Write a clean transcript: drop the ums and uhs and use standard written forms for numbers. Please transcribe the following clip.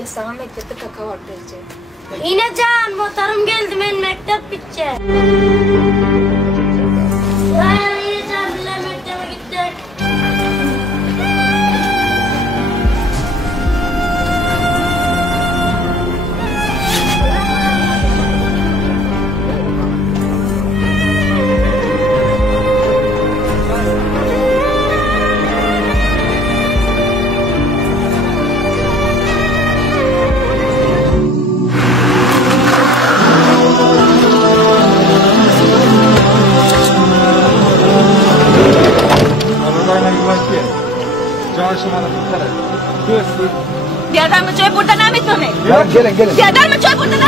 dedi sana mektepte kaka var diyecek. Yine can motorum geldi ben mektep bitecek. Yine can bile mektebe gittik. Biarkan mencoba pun tak nak itu ni. Gelin. Biarkan mencoba pun tak